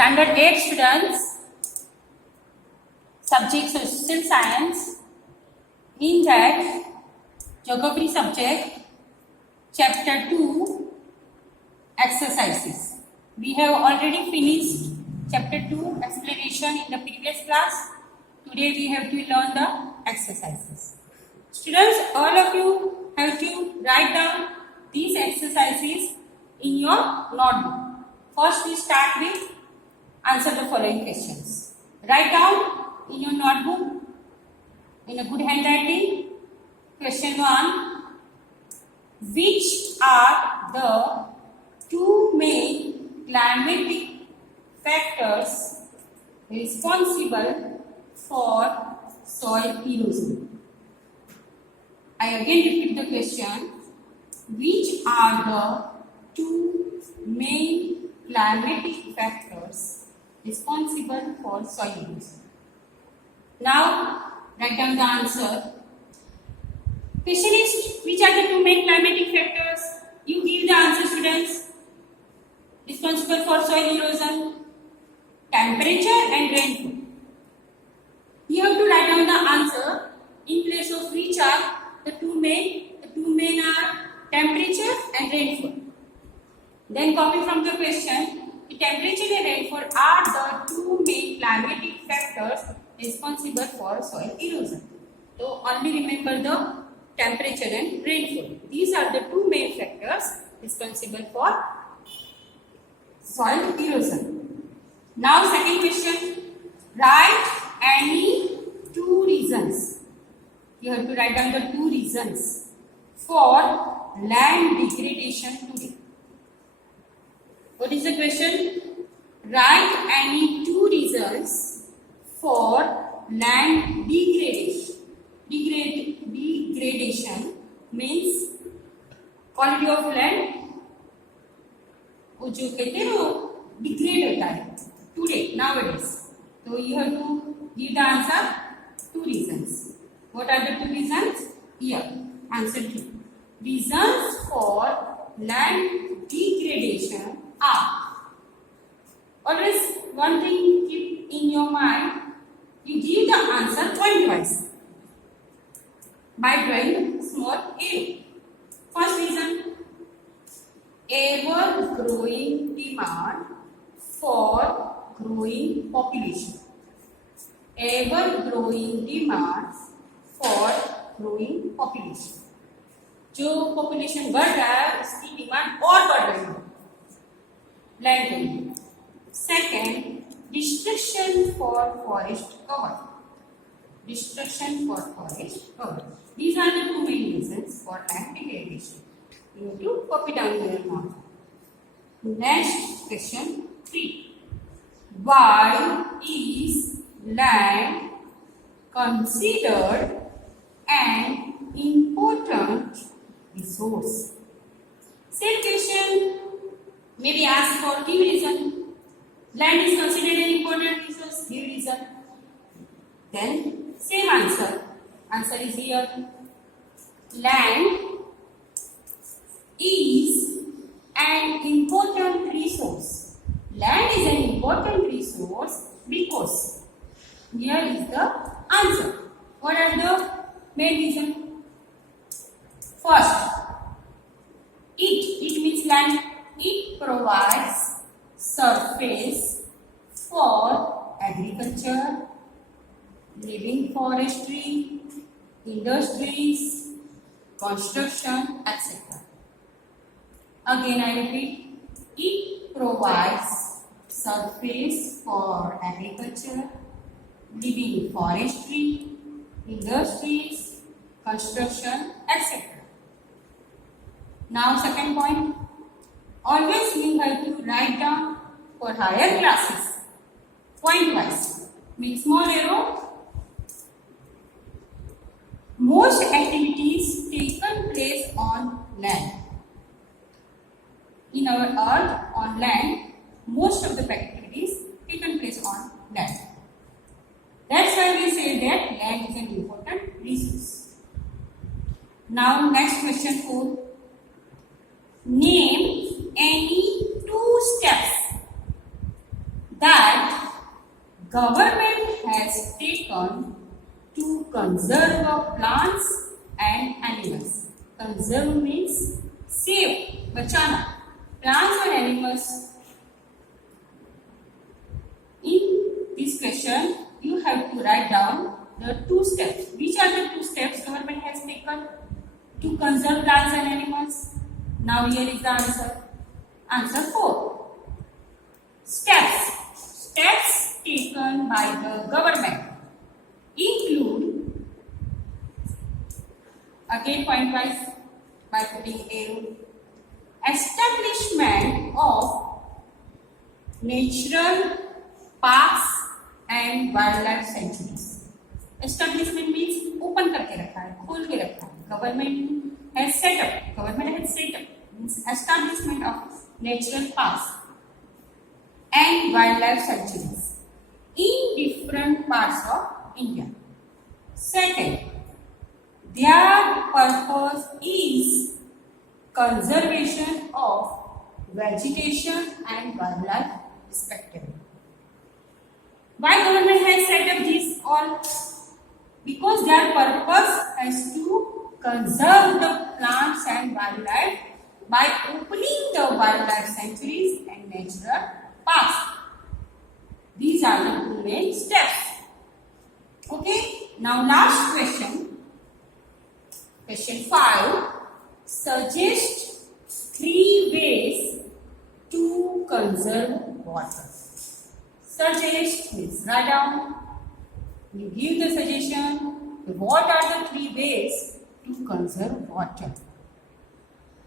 Standard 8 students, subject social science, in that geography subject, chapter 2, exercises. We have already finished chapter 2 explanation in the previous class. Today we have to learn the exercises. Students, all of you have to write down these exercises in your notebook. First we start with answer the following questions. Write down in your notebook in a good handwriting. Question 1. Which are the two main climatic factors responsible for soil erosion? I again repeat the question. Which are the two main climatic factors responsible for soil erosion? Now, write down the answer. Question is, which are the two main climatic factors? You give the answer, students. Responsible for soil erosion, temperature and rainfall. You have to write down the answer in place of which are the two main. The two main are temperature and rainfall. Then copy from the question. The temperature and rainfall are the two main climatic factors responsible for soil erosion. So only remember the temperature and rainfall. These are the two main factors responsible for soil erosion. Now second question. Write any two reasons. You have to write down the two reasons for land degradation today. What is the question? Write any two reasons for land degradation. Degradation means quality of land वो जो कहते हैं वो degrade होता है today nowadays. So you have to give the answer two reasons. What are the two reasons? Here answer 2. Reasons for land degradation are. Always one thing keep in your mind. You give the answer point-wise by drawing small arrow. First reason, ever-growing demand for growing population. Ever-growing demand for growing population. जो population बढ़ रहा है उसकी demand और बढ़ रही है land के लिए. Second, destruction for forest cover. Destruction for forest cover. These are the two main reasons for land degradation. You have to copy down your mark. Next question 3. Why is land considered an important resource? Same question may be asked for give reason. Land is considered an important resource. Give reason. Then same answer. Answer is here. Land is an important resource. Land is an important resource because here is the answer. What are the main reasons? First, it means land. It provides surface for agriculture, living forestry, industries, construction, etc. Again I repeat, it provides surface for agriculture, living forestry, industries, construction, etc. Now second point, always we have to write down for higher classes point wise. Means small arrow. Most activities taken place on land. In our earth, on land, most of the activities taken place on land. That's why we say that land is an important resource. Now next question 4. Name any two steps that government has taken to conserve plants and animals. Conserve means save, bachana. Plants and animals. In this question, you have to write down the 2 steps. Which are the 2 steps government has taken to conserve plants and animals? Now here is the answer. Answer 4. Steps. Steps taken by the government include, again point wise by putting arrow, establishment of natural parks and wildlife sanctuaries. Establishment means open करके रखा है, खोल के रखा है. Government has set up. Government has set up means establishment of natural parks and wildlife sanctuaries in different parts of India. Second, their purpose is conservation of vegetation and wildlife respectively. Why government has set up these all? Because their purpose is to conserve the plants and wildlife by opening the wildlife sanctuaries and natural parks. These are the 2 main steps. Okay, now last question. Question 5. Suggest 3 ways to conserve water. Suggest means write down. You give the suggestion. What are the 3 ways to conserve water?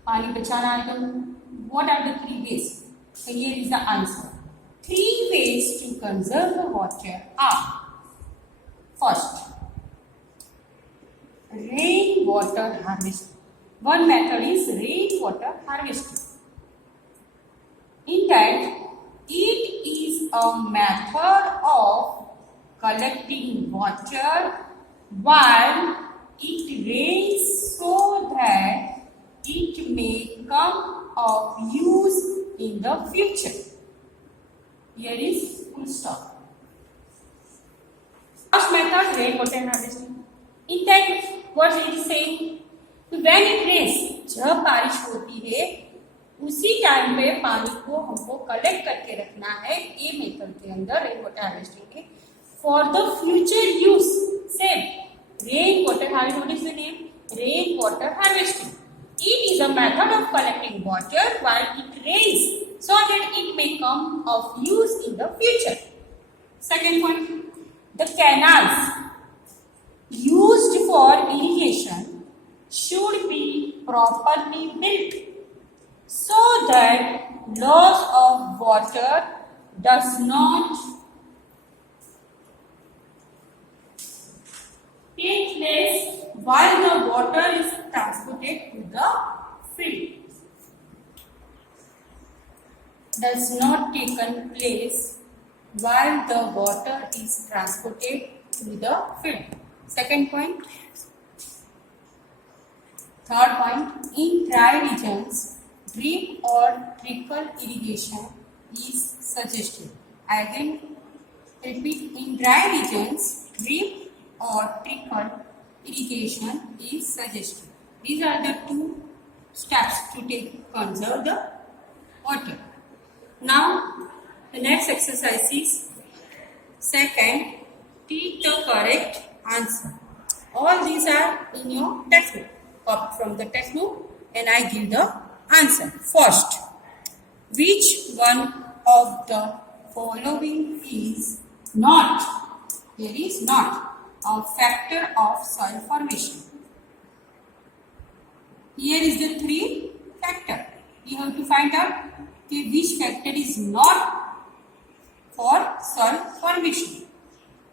Pani bachana item. What are the 3 ways? So here is the answer. 3 ways to conserve the water are: first, rainwater harvesting. One method is rainwater harvesting. In that, it is a method of collecting water while it rains so that it may come of use in the future. Here is full stop. First method, rainwater harvesting. In that, what it is saying? When it rains, जब बारिश होती है, उसी time पे पानी को हमको collect करके रखना है. ये मेथड के अंदर रेन वाटर हार्वेस्टिंग के for the future use. Same rain water harvesting. What is the name? Rain water harvesting. It is a method of collecting water while it rains so that it may come of use in the future. Second point, the canals used for irrigation should be properly built so that loss of water does not take place while the water is transported to the field. Does not take place while the water is transported to the field. Second point. Third point, in dry regions, drip or trickle irrigation is suggested. Again, repeat, in dry regions, drip or trickle irrigation is suggested. These are the 2 steps to conserve the water. Now, the next exercise is second, pick the correct answer. All these are in your textbook. Copy from the textbook and I give the answer. First, which one of the following is not, here is not, a factor of soil formation? Here is the 3 factor. You have to find out which factor is not for soil formation.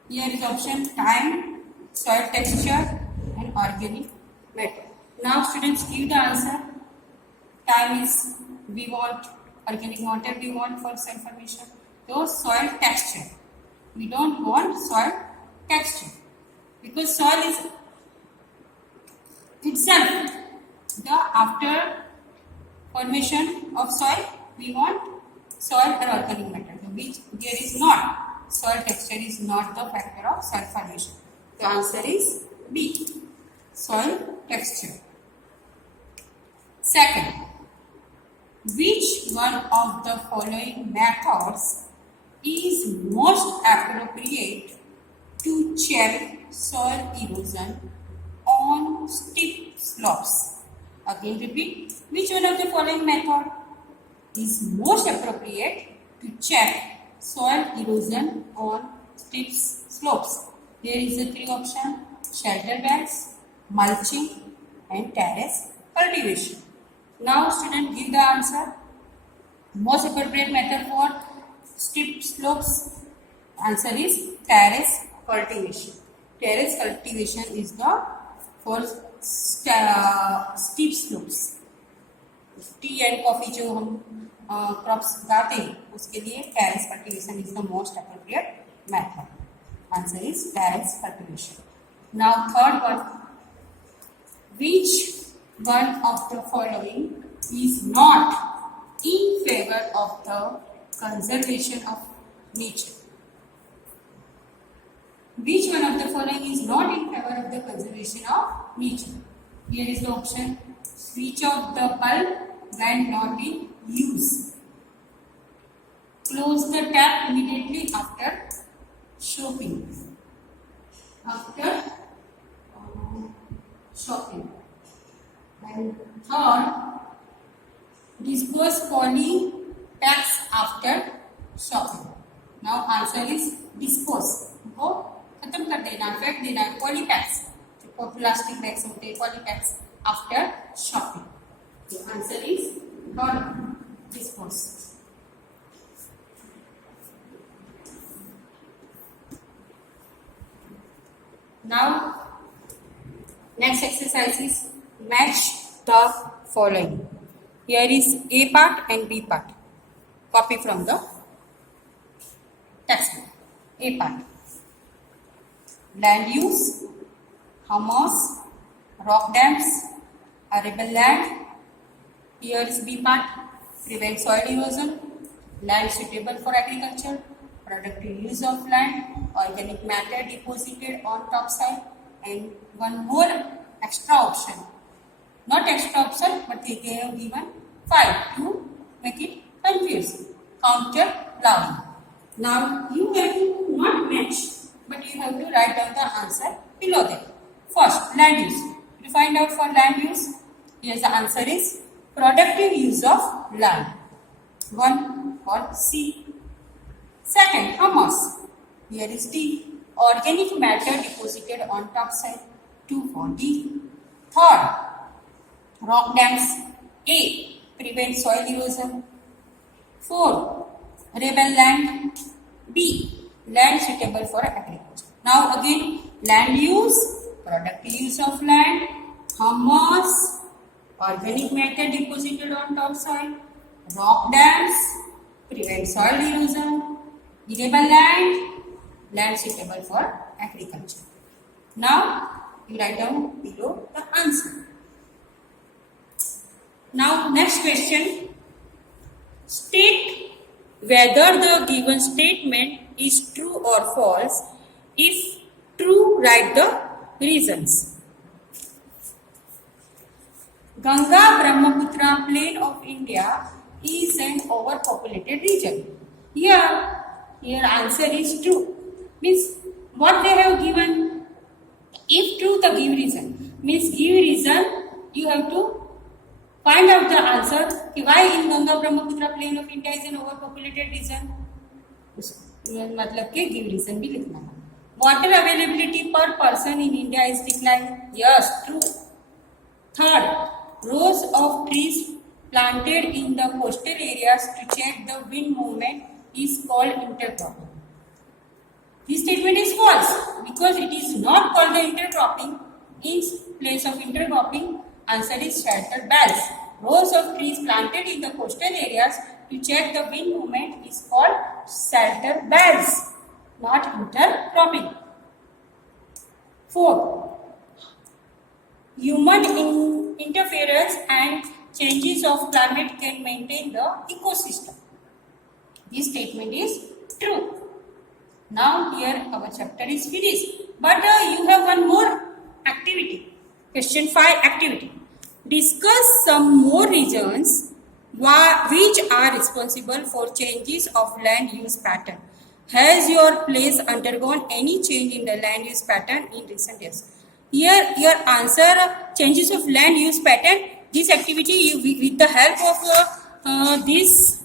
Here is option time, soil texture and organic matter. Now students give the answer. Time is we want, organic matter we want for soil formation. So soil texture. We don't want soil texture because soil is itself the after formation of soil we want soil and organic matter, which there is not. soil texture is not the factor of soil formation. The answer is B, soil texture. Second, which one of the following methods is most appropriate to check soil erosion on steep slopes? Again repeat, which one of the following method is most appropriate to check soil erosion on steep slopes? There is a three option: shelter beds, mulching and terrace cultivation. Now student, give the answer. Most appropriate method for steep slopes, answer is terrace cultivation. Terrace cultivation is the for steep slopes. T and coffee जो हम crops उगाते हैं उसके लिए terrace cultivation is the most appropriate method. Answer is terrace cultivation. Now third one, which one of the following is not in favor of the conservation of nature? Which one of the following is not in favor of the conservation of nature? Here is the option: switch off the bulb when not in use, close the tap immediately after shopping, and third, dispose poly packs after shopping. Now answer is dispose, वो खत्म कर देना, फेंक देना. Poly PACS, जो plastic bags होते हैं, poly PACS after shopping. The answer is third, dispose. Now next exercise is match the following. Here is A part and B part. Copy from the textbook. A part: land use, humus, rock dams, arable land. Here is B part: prevent soil erosion, land suitable for agriculture, productive use of land, organic matter deposited on topsoil, and one more extra option. Not extra option, but they have given 5 to make it confusing. Counter plowing. Now you have to not match, but you have to write down the answer below them. First, land use. To find out for land use, here the answer is productive use of land. 1 for C. Second, humus. Here is D. Organic matter deposited on topsoil. 2 for D. Third, rock dams. A. Prevent soil erosion. 4. Arable land. B. Land suitable for agriculture. Now again, land use, productive use of land, humus, organic matter deposited on topsoil, rock dams, prevent soil erosion, arable land, land suitable for agriculture. Now you write down below the answer. Now next question. State whether the given statement is true or false. If true, write the reasons. Ganga Brahmaputra plain of India is an overpopulated region. Here answer is true. Means what they have given. If true, the give reason. Means give reason, you have to find out the answer कि why in Ganga Brahmaputra plain of India is an overpopulated region. मतलब कि give reason भी लिखना है. Water availability per person in India is declining. Yes, true. Third, rows of trees planted in the coastal areas to check the wind movement is called intercropping. This statement is false because it is not called the intercropping. In place of intercropping, answer is shelter belts. Rows of trees planted in the coastal areas to check the wind movement is called shelter belts, not intercropping. 4. Human interference and changes of climate can maintain the ecosystem. This statement is true. Now here our chapter is finished. But you have one more activity. Question 5 activity. Discuss some more reasons which are responsible for changes of land use pattern. Has your place undergone any change in the land use pattern in recent years? Here your answer changes of land use pattern. This activity with the help of this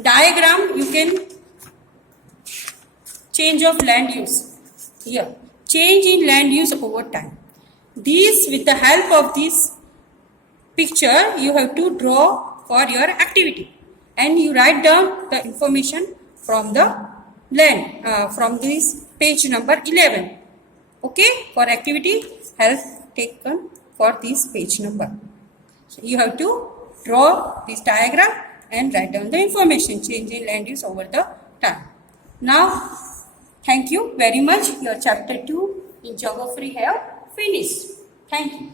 diagram you can change of land use. Here change in land use over time. This with the help of this picture you have to draw for your activity and you write down the information from the land from this page number 11. Okay, for activity help taken for this page number. So you have to draw this diagram and write down the information change in land use over the time. Now thank you very much. Your chapter 2 in geography have finished. Thank you.